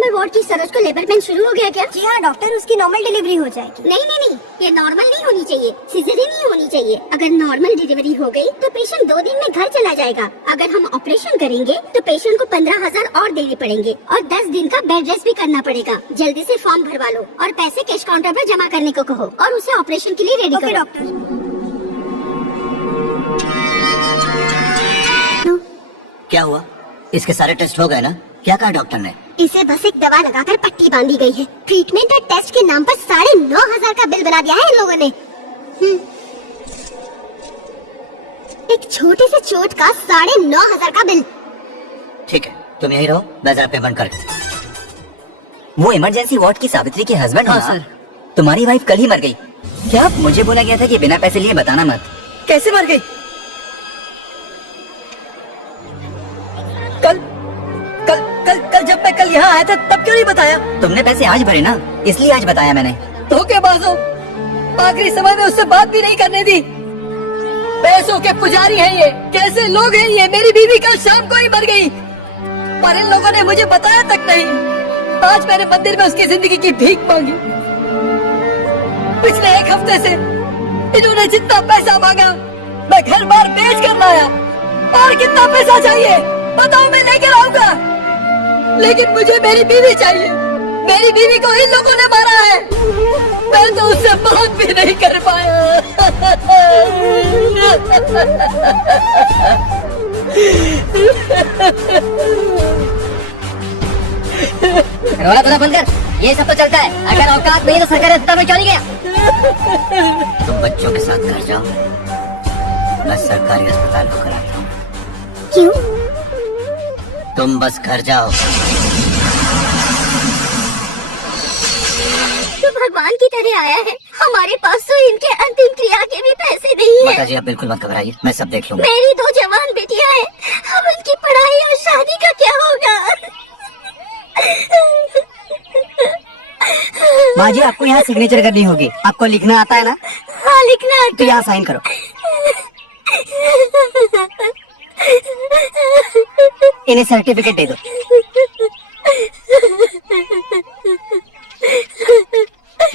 Number ward की सरोज को labour pain शुरू हो गया क्या? जी हाँ डॉक्टर, उसकी नॉर्मल डिलीवरी हो जाएगी। नहीं नहीं नहीं, ये नॉर्मल नहीं होनी चाहिए, सिजेरियन ही होनी चाहिए। अगर नॉर्मल डिलीवरी हो गई तो पेशेंट 2 दिन में घर चला जाएगा। अगर हम ऑपरेशन करेंगे तो पेशेंट को 15,000 और देने पड़ेंगे और 10 दिन का बेड रेस्ट भी करना पड़ेगा। जल्दी से फॉर्म भरवा लो और पैसे कैश काउंटर पर जमा करने को कहो और उसे ऑपरेशन के लिए रेडी करो। डॉक्टर। क्या हुआ? इसके सारे टेस्ट हो गए ना? क्या कहा डॉक्टर ने? इसे बस एक दवा लगाकर पट्टी बांधी गई है। ट्रीटमेंट और टेस्ट के नाम पर 9,500 का बिल बना दिया है इन लोगों ने। एक छोटे से चोट का 9,500 का बिल। ठीक है, तुम यही रहो, मैं जरा पेमेंट कर। वो इमरजेंसी वार्ड की सावित्री के हस्बैंड? हाँ सर। तुम्हारी वाइफ कल ही मर गई। क्या? मुझे बोला गया था कि बिना पैसे लिए बताना मत। कैसे मर गई? कल जब मैं कल यहाँ आया था तब क्यों नहीं बताया? तुमने पैसे आज भरे ना, इसलिए आज बताया मैंने। धोखेबाज हो, आखिरी समय में उससे बात भी नहीं करने दी। पैसों के पुजारी हैं ये, कैसे लोग हैं ये। मेरी बीवी कल शाम को ही मर गई पर इन लोगों ने मुझे बताया तक नहीं। आज मैंने मंदिर में उसकी जिंदगी की भीख मांगी। पिछले 1 हफ्ते से इन्होंने जितना पैसा मांगा मैं घर बार बेच कर लाया। और कितना पैसा चाहिए बताओ, मैं लेकर आऊंगा। लेकिन मुझे मेरी बीवी चाहिए। मेरी बीवी को इन लोगों ने मारा है। मैं तो उससे बात भी नहीं कर पाया। रोना धोना बंद कर, ये सब तो चलता है। अगर औकात नहीं तो सरकारी अस्पताल में क्यों नहीं गया? तुम बच्चों के साथ घर जाओ, मैं सरकारी अस्पताल को कराता हूँ। क्यों? तुम बस घर जाओ। तो भगवान की तरह आया है। हमारे पास तो इनके अंतिम क्रिया के भी पैसे नहीं है। माता जी आप बिल्कुल मत घबराइए, मैं सब देख लूंगा। मेरी 2 जवान बेटियां हैं, अब उनकी पढ़ाई और शादी का क्या होगा? माँ जी आपको यहाँ सिग्नेचर करनी होगी। आपको लिखना आता है ना? हाँ लिखना आता तो यहाँ साइन करो। इन्हें सर्टिफिकेट दे दो।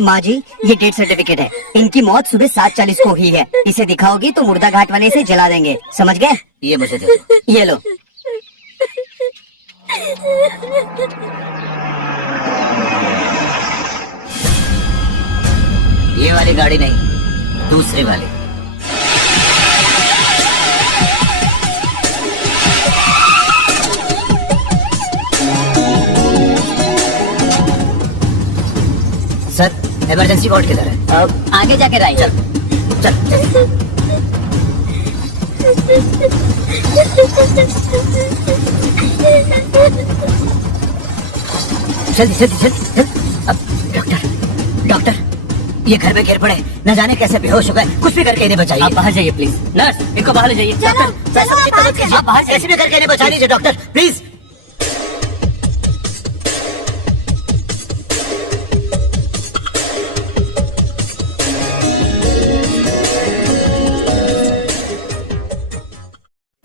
माँ जी ये डेथ सर्टिफिकेट है। इनकी मौत सुबह 7:40 को हुई है। इसे दिखाओगी तो मुर्दा घाट वाले इसे जला देंगे, समझ गए? ये मुझे दे दो। ये लो। ये वाली गाड़ी नहीं, दूसरी वाली। सर इमरजेंसी वार्ड किधर है? आगे जाके राइट। चल जल्दी। अब डॉक्टर ये घर में गिर पड़े, न जाने कैसे बेहोश हो गए। कुछ भी करके इन्हें बचाइए। आप बाहर जाइए प्लीज। नर्स इनको बाहर ले जाइए। डॉक्टर आप बाहर कैसे भी करके इन्हें बचा लीजिए डॉक्टर प्लीज।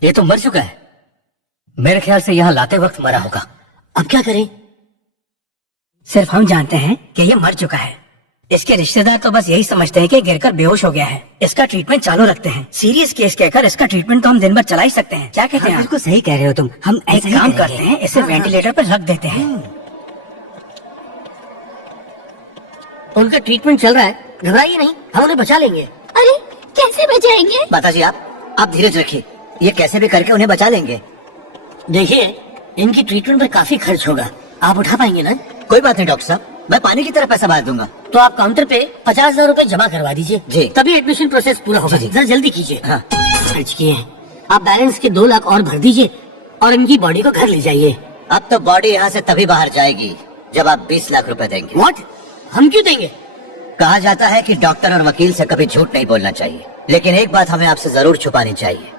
ये तो मर चुका है। मेरे ख्याल से यहाँ लाते वक्त मरा होगा। अब क्या करें? सिर्फ हम जानते हैं कि ये मर चुका है। इसके रिश्तेदार तो बस यही समझते हैं कि गिरकर बेहोश हो गया है। इसका ट्रीटमेंट चालू रखते हैं। सीरियस केस कहकर इसका ट्रीटमेंट तो हम दिन भर चला ही सकते हैं। क्या कहते हैं? बिल्कुल सही कह रहे हो तुम। हम एक काम करते हैं, इसे वेंटिलेटर पर रख देते हैं। उनका ट्रीटमेंट चल रहा है, घबराइए नहीं, हम उन्हें बचा लेंगे। अरे कैसे बचाएंगे? माताजी आप धीरज रखिए, ये कैसे भी करके उन्हें बचा लेंगे। देखिए इनकी ट्रीटमेंट पर काफी खर्च होगा, आप उठा पाएंगे ना? कोई बात नहीं डॉक्टर साहब, मैं पानी की तरह पैसा बांध दूंगा। तो आप काउंटर पे 50,000 रूपए जमा करवा दीजिए जी, तभी एडमिशन प्रोसेस पूरा होगा। जरा जल्दी कीजिए। हाँ। खर्च किए हैं, आप बैलेंस के 2 लाख और भर दीजिए और इनकी बॉडी को घर ले जाइए। अब तो बॉडी यहाँ से तभी बाहर जाएगी जब आप 20 लाख रुपए देंगे। व्हाट? हम क्यों देंगे? कहा जाता है कि डॉक्टर और वकील से कभी झूठ नहीं बोलना चाहिए, लेकिन एक बात हमें आपसे जरूर छुपानी चाहिए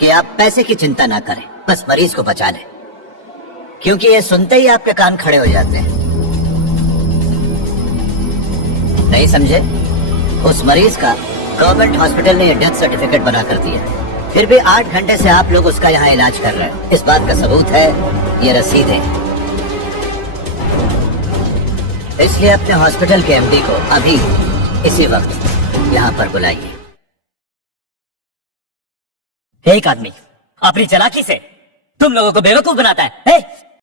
कि आप पैसे की चिंता ना करें, बस मरीज को बचा लें, क्योंकि ये सुनते ही आपके कान खड़े हो जाते हैं। नहीं समझे? उस मरीज का गवर्नमेंट हॉस्पिटल ने ये डेथ सर्टिफिकेट बना कर दिया, फिर भी 8 घंटे से आप लोग उसका यहाँ इलाज कर रहे हैं। इस बात का सबूत है ये रसीद है। इसलिए अपने हॉस्पिटल के एमडी को अभी इसी वक्त यहाँ पर बुलाइए। एक आदमी अपनी चालाकी से तुम लोगों को बेवकूफ बनाता है।